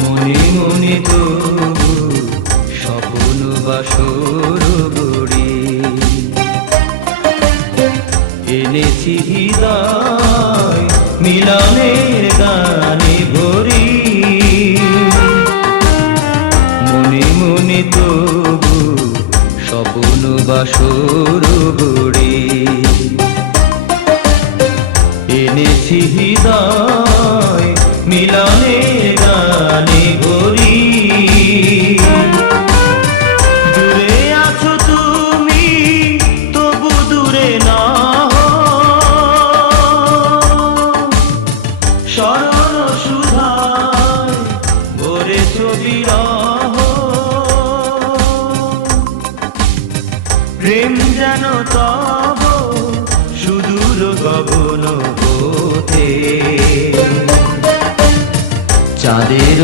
মনে মনে তবু স্বপ্ন বাসর গড়ি এনেছি হৃদয় মিলনের গানে ভরি মনে মনে তবু স্বপ্ন বাসর গড়ি এনেছি হৃদয় মিলনের গানে ভরি দূরে আছো তুমি তবু দূরে না স্মরণ সুধায় ভরেছ বিরহ প্রেম যেন তব সুদূর গগন পথে চাঁদের